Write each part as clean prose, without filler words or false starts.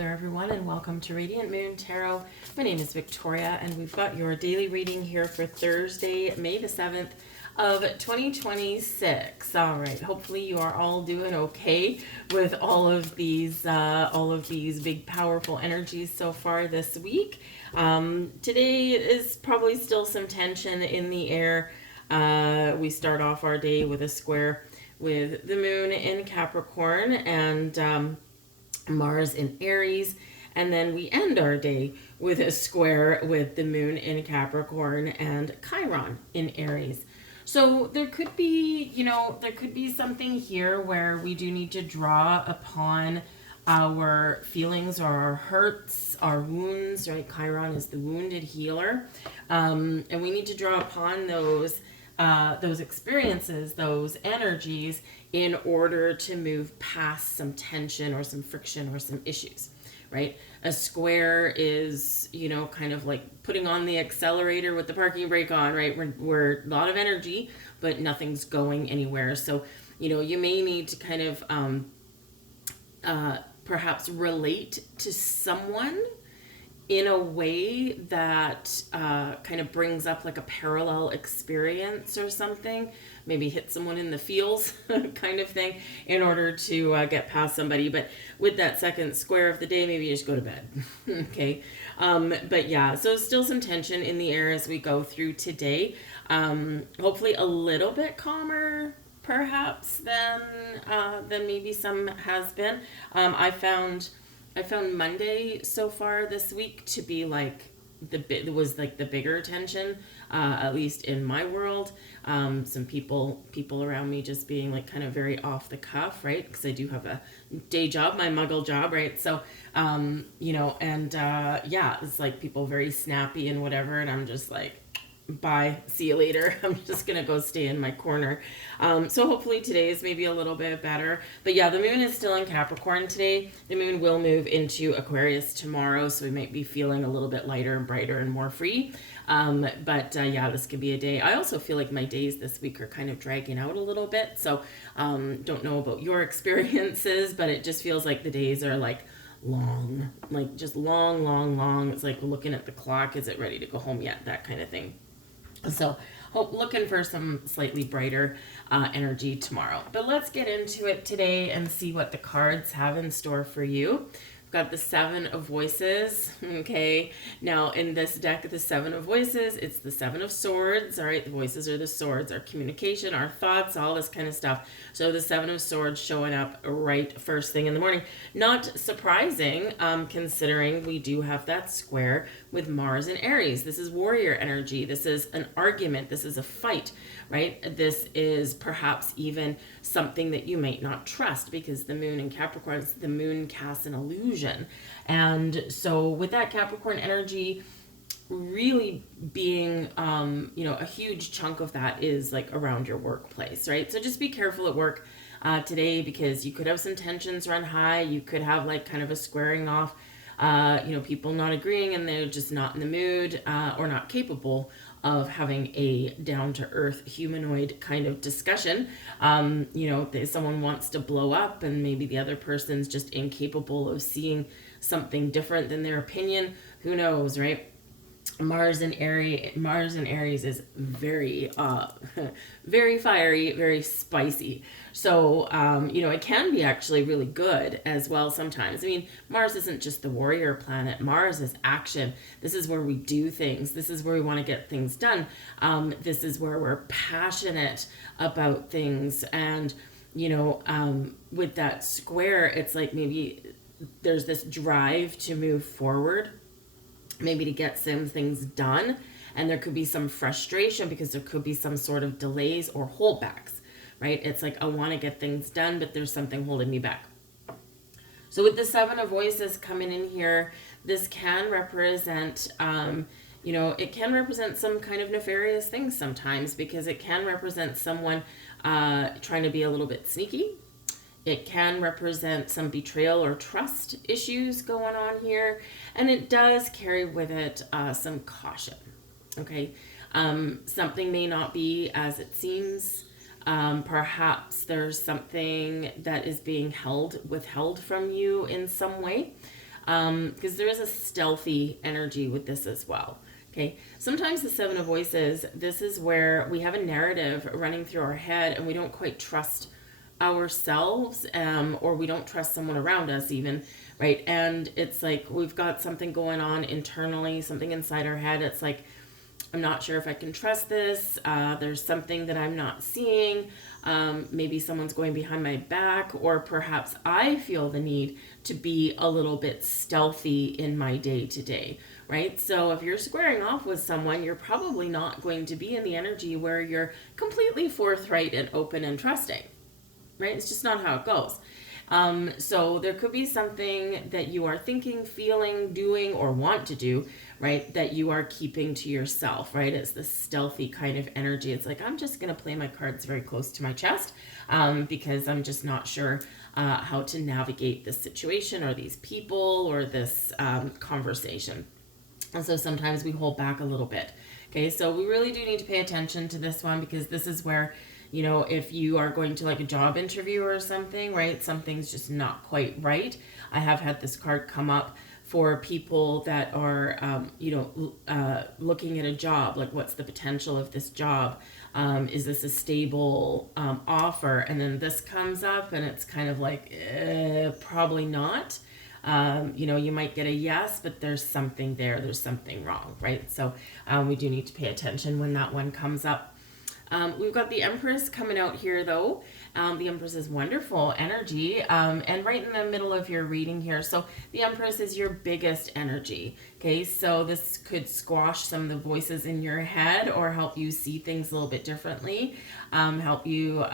there, everyone, and welcome to Radiant Moon Tarot. My name is Victoria, and we've got your daily reading here for Thursday, May the 7th of 2026. All right, hopefully you are all doing okay with all of these big, powerful energies so far this week. Today is probably still some tension in the air. We start off our day with a square with the moon in Capricorn and Mars in Aries, and then we end our day with a square with the moon in Capricorn and Chiron in Aries. So there could be, something here where we do need to draw upon our feelings or our hurts, our wounds, right? Chiron is the wounded healer. And we need to draw upon those experiences, those energies, in order to move past some tension or some friction or some issues, right? A square is, kind of like putting on the accelerator with the parking brake on, right? We're a lot of energy, but nothing's going anywhere. So, you may need to kind of perhaps relate to someone in a way that kind of brings up like a parallel experience or something, maybe hit someone in the feels kind of thing in order to get past somebody. But with that second square of the day, maybe you just go to bed. Okay. But yeah, so still some tension in the air as we go through today. Hopefully a little bit calmer perhaps than maybe some has been. I found Monday so far this week to be like the bigger tension, at least in my world. Some people around me just being like kind of very off the cuff, right? Because I do have a day job, my muggle job, right? So, yeah, it's like people very snappy and whatever, and I'm just like, bye, see you later. I'm just gonna go stay in my corner. So hopefully today is maybe a little bit better. But yeah, the moon is still in Capricorn today. The moon will move into Aquarius tomorrow, so we might be feeling a little bit lighter and brighter and more free. Yeah, this could be a day. I also feel like my days this week are kind of dragging out a little bit. So don't know about your experiences, but it just feels like the days are like long, like just long. It's like looking at the clock. Is it ready to go home yet? That kind of thing. So looking for some slightly brighter energy tomorrow. But let's get into it today and see what the cards have in store for you. We've got the Seven of Voices. Okay. Now in this deck, the Seven of Voices, it's the Seven of Swords. All right. The voices are the swords, our communication, our thoughts, all this kind of stuff. So the Seven of Swords showing up right first thing in the morning. Not surprising, considering we do have that square with Mars and Aries. This is warrior energy. This is an argument. This is a fight, right? This is perhaps even something that you might not trust, because the moon in Capricorn, the moon casts an illusion. And so with that Capricorn energy really being, a huge chunk of that is like around your workplace, right? So just be careful at work today, because you could have some tensions run high. You could have like kind of a squaring off, people not agreeing and they're just not in the mood or not capable of having a down-to-earth humanoid kind of discussion. Someone wants to blow up and maybe the other person's just incapable of seeing something different than their opinion. Who knows, right? Mars in Aries is very, very fiery, very spicy. So, it can be actually really good as well sometimes. I mean, Mars isn't just the warrior planet. Mars is action. This is where we do things. This is where we want to get things done. This is where we're passionate about things. And, with that square, it's like maybe there's this drive to move forward, maybe to get some things done, and there could be some frustration because there could be some sort of delays or holdbacks, right? It's like, I want to get things done, but there's something holding me back. So with the Seven of Voices coming in here, this can represent, it can represent some kind of nefarious things sometimes, because it can represent someone trying to be a little bit sneaky. It can represent some betrayal or trust issues going on here. And it does carry with it some caution. Okay. Something may not be as it seems. Perhaps there's something that is being withheld from you in some way. because there is a stealthy energy with this as well. Okay, sometimes the Seven of Voices, this is where we have a narrative running through our head and we don't quite trust ourselves, or we don't trust someone around us even, right? And it's like we've got something going on internally, something inside our head. It's like, I'm not sure if I can trust this. There's something that I'm not seeing. Maybe someone's going behind my back, or perhaps I feel the need to be a little bit stealthy in my day to day, right? So if you're squaring off with someone, you're probably not going to be in the energy where you're completely forthright and open and trusting, right? It's just not how it goes. So there could be something that you are thinking, feeling, doing, or want to do, right, that you are keeping to yourself, right? It's this stealthy kind of energy. It's like, I'm just going to play my cards very close to my chest, because I'm just not sure how to navigate this situation or these people or this conversation. And so sometimes we hold back a little bit. Okay, so we really do need to pay attention to this one, because this is where, you know, if you are going to like a job interview or something, right, something's just not quite right. I have had this card come up for people that are, looking at a job, like what's the potential of this job? Is this a stable offer? And then this comes up and it's kind of like, probably not. You might get a yes, but there's something there. There's something wrong, right? So we do need to pay attention when that one comes up. We've got the Empress coming out here, though. The Empress is wonderful energy, and right in the middle of your reading here. So the Empress is your biggest energy, okay? So this could squash some of the voices in your head or help you see things a little bit differently, help you,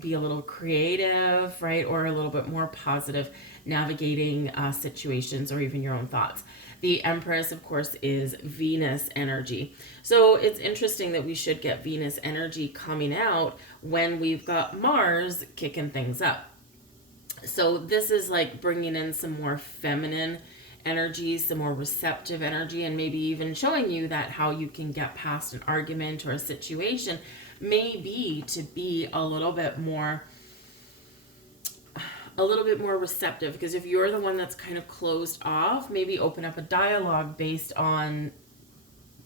be a little creative, right? Or a little bit more positive navigating situations or even your own thoughts. The Empress, of course, is Venus energy. So it's interesting that we should get Venus energy coming out when we've got Mars kicking things up. So this is like bringing in some more feminine energy, some more receptive energy, and maybe even showing you that how you can get past an argument or a situation may be to be a little bit more receptive, because if you're the one that's kind of closed off, maybe open up a dialogue based on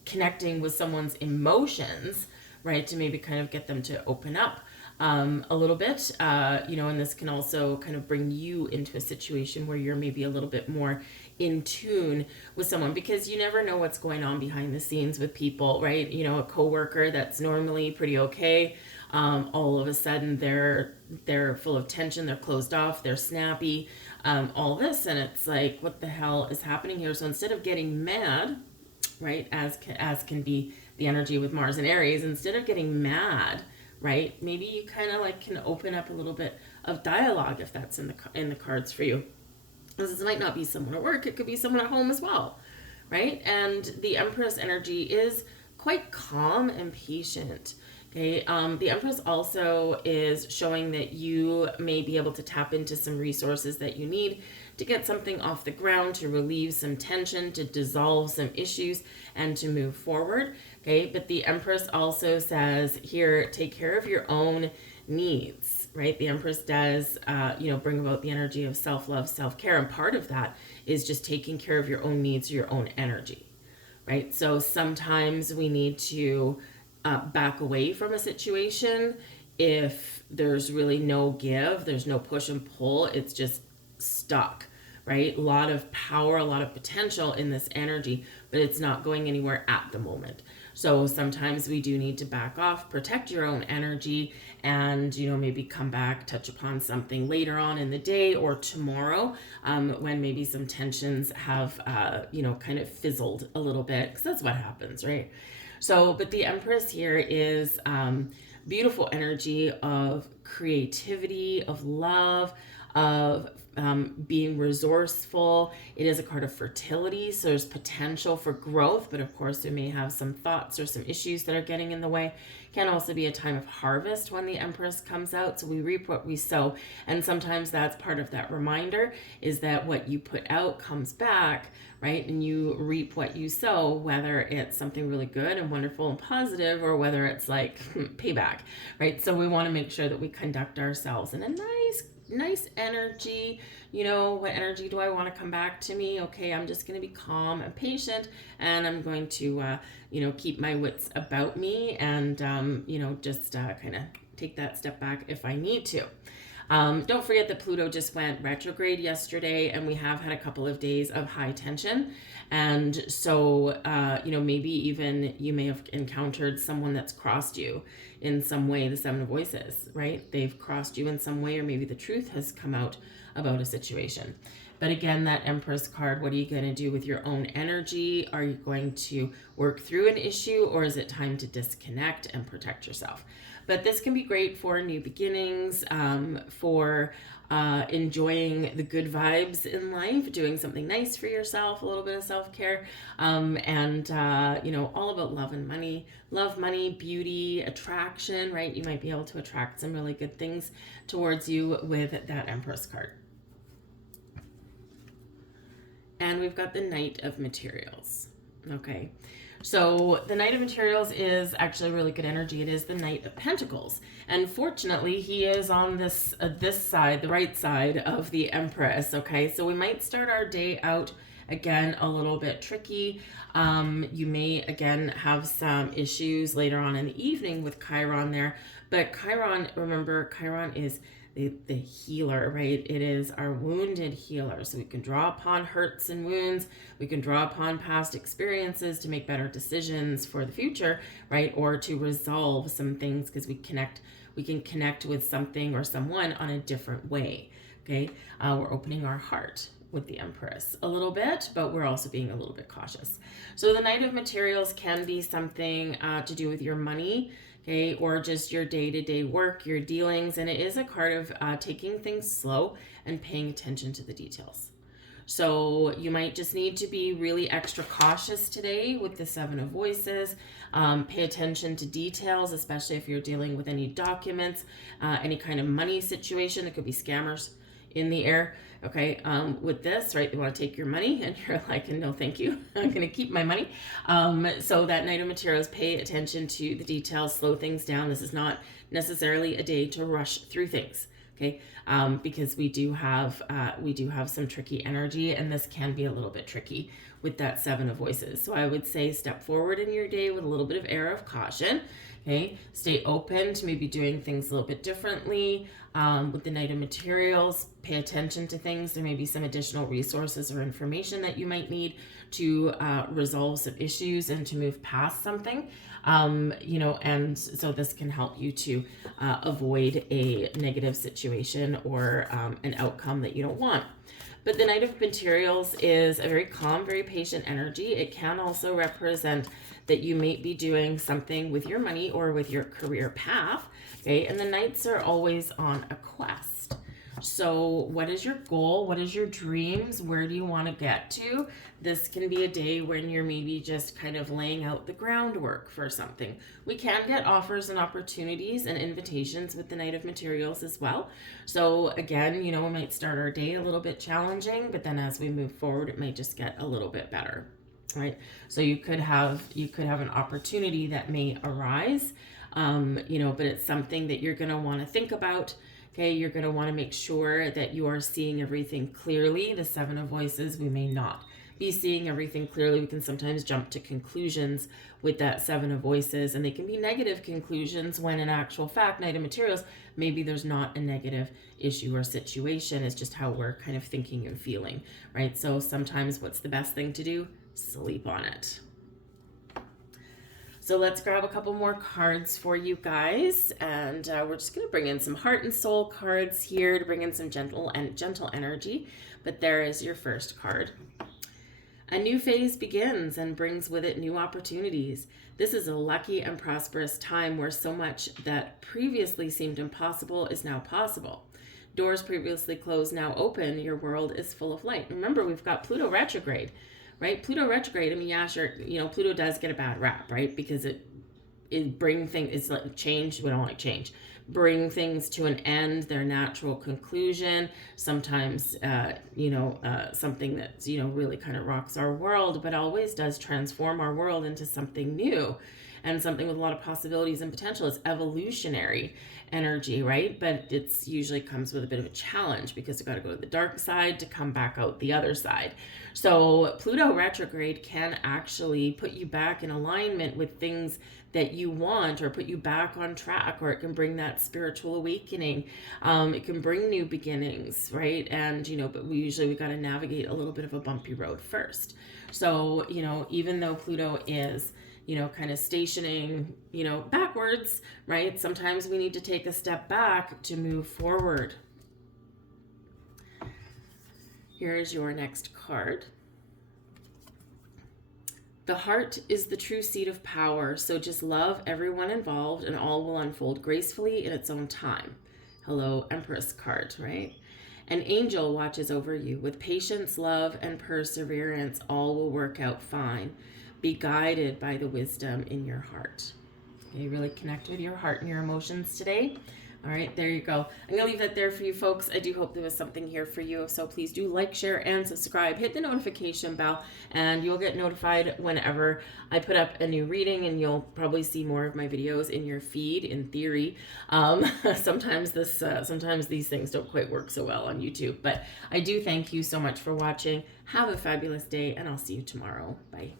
connecting with someone's emotions, right, to maybe kind of get them to open up a little bit, and this can also kind of bring you into a situation where you're maybe a little bit more in tune with someone, because you never know what's going on behind the scenes with people, right? You know, a coworker that's normally pretty okay, all of a sudden they're full of tension, they're closed off, they're snappy, all this, and it's like, what the hell is happening here? So instead of getting mad, right, as can be the energy with Mars and Aries, instead of getting mad, right, maybe you kind of like can open up a little bit of dialogue if that's in the cards for you. This might not be someone at work, it could be someone at home as well, right? And the Empress energy is quite calm and patient. Okay, the Empress also is showing that you may be able to tap into some resources that you need to get something off the ground, to relieve some tension, to dissolve some issues, and to move forward. Okay, but the Empress also says here, take care of your own needs, right? The Empress does, bring about the energy of self-love, self-care, and part of that is just taking care of your own needs, your own energy, right? So sometimes we need to back away from a situation if there's really no give, there's no push and pull, it's just stuck, right? A lot of power, a lot of potential in this energy, but it's not going anywhere at the moment. So sometimes we do need to back off, protect your own energy, and maybe come back, touch upon something later on in the day or tomorrow, when maybe some tensions have kind of fizzled a little bit, because that's what happens, right? So, but the Empress here is beautiful energy of creativity, of love, of being resourceful. It is a card of fertility, so there's potential for growth, but of course there may have some thoughts or some issues that are getting in the way. Can also be a time of harvest when the Empress comes out, so we reap what we sow, and sometimes that's part of that reminder, is that what you put out comes back, right? And you reap what you sow, whether it's something really good and wonderful and positive, or whether it's like payback, right? So we want to make sure that we conduct ourselves in a nice, nice energy. You know, what energy do I want to come back to me? Okay, I'm just going to be calm and patient, and I'm going to, keep my wits about me, and, just kind of take that step back if I need to. Don't forget that Pluto just went retrograde yesterday, and we have had a couple of days of high tension. And so, maybe even you may have encountered someone that's crossed you in some way, the Seven of Voices, right? They've crossed you in some way, or maybe the truth has come out about a situation. But again, that Empress card, what are you going to do with your own energy? Are you going to work through an issue, or is it time to disconnect and protect yourself? But this can be great for new beginnings, for enjoying the good vibes in life, doing something nice for yourself, a little bit of self-care, and all about love and money. Love, money, beauty, attraction, right? You might be able to attract some really good things towards you with that Empress card. And we've got the Knight of Materials. Okay, so the Knight of Materials is actually really good energy. It is the Knight of Pentacles, and fortunately he is on this side, the right side of the Empress. Okay, so we might start our day out again a little bit tricky. You may again have some issues later on in the evening with Chiron there, but Chiron, remember, Chiron is the healer, right? It is our wounded healer. So we can draw upon hurts and wounds. We can draw upon past experiences to make better decisions for the future, right? Or to resolve some things, because we can connect with something or someone on a different way. Okay. We're opening our heart with the Empress a little bit, but we're also being a little bit cautious. So the Knight of Materials can be something to do with your money, okay, or just your day-to-day work, your dealings, and it is a card of taking things slow and paying attention to the details. So you might just need to be really extra cautious today with the Seven of Voices. Pay attention to details, especially if you're dealing with any documents, any kind of money situation. It could be scammers in the air. Okay, with this, right, they want to take your money, and you're like, no, thank you. I'm going to keep my money. So that Knight of Materials, pay attention to the details, slow things down. This is not necessarily a day to rush through things. Okay, because we do have some tricky energy, and this can be a little bit tricky with that Seven of Voices. So I would say step forward in your day with a little bit of air of caution. Okay, stay open to maybe doing things a little bit differently. With the Knight of Materials, pay attention to things. There may be some additional resources or information that you might need to resolve some issues and to move past something. And so this can help you to avoid a negative situation or an outcome that you don't want. But the Knight of Materials is a very calm, very patient energy. It can also represent that you may be doing something with your money or with your career path. Okay, and the Knights are always on a quest. So what is your goal? What is your dreams? Where do you want to get to? This can be a day when you're maybe just kind of laying out the groundwork for something. We can get offers and opportunities and invitations with the Knight of Materials as well. So again, we might start our day a little bit challenging, but then as we move forward, it might just get a little bit better, right? So you could have an opportunity that may arise, but it's something that you're going to want to think about. Okay, you're going to want to make sure that you are seeing everything clearly. The Seven of Voices, we may not be seeing everything clearly. We can sometimes jump to conclusions with that Seven of Voices, and they can be negative conclusions when in actual fact, Knight of Materials, maybe there's not a negative issue or situation. It's just how we're kind of thinking and feeling, right? So sometimes what's the best thing to do? Sleep on it. So let's grab a couple more cards for you guys, and we're just going to bring in some heart and soul cards here to bring in some gentle energy. But there is your first card. A new phase begins and brings with it new opportunities. This is a lucky and prosperous time where so much that previously seemed impossible is now possible. Doors previously closed now open. Your world is full of light. Remember, we've got Pluto retrograde. Right? Pluto retrograde, I mean, yeah, sure, Pluto does get a bad rap, right? Because it bring things, it's like change, we don't like change. Bring things to an end, their natural conclusion. Sometimes, something that's, really kind of rocks our world, but always does transform our world into something new. and something with a lot of possibilities and potential. It's evolutionary energy, right? But it's usually comes with a bit of a challenge because you got to go to the dark side to come back out the other side. So Pluto retrograde can actually put you back in alignment with things that you want, or put you back on track, or it can bring that spiritual awakening. It can bring new beginnings, right? And, but we got to navigate a little bit of a bumpy road first. So, even though Pluto is, kind of stationing, backwards, right? Sometimes we need to take a step back to move forward. Here is your next card. The heart is the true seat of power, so just love everyone involved and all will unfold gracefully in its own time. Hello, Empress card, right? An angel watches over you. With patience, love, and perseverance, all will work out fine. Be guided by the wisdom in your heart. Okay, really connect with your heart and your emotions today. All right, there you go. I'm going to leave that there for you folks. I do hope there was something here for you. So please do like, share, and subscribe. Hit the notification bell, and you'll get notified whenever I put up a new reading, and you'll probably see more of my videos in your feed, in theory. Sometimes these things don't quite work so well on YouTube. But I do thank you so much for watching. Have a fabulous day, and I'll see you tomorrow. Bye.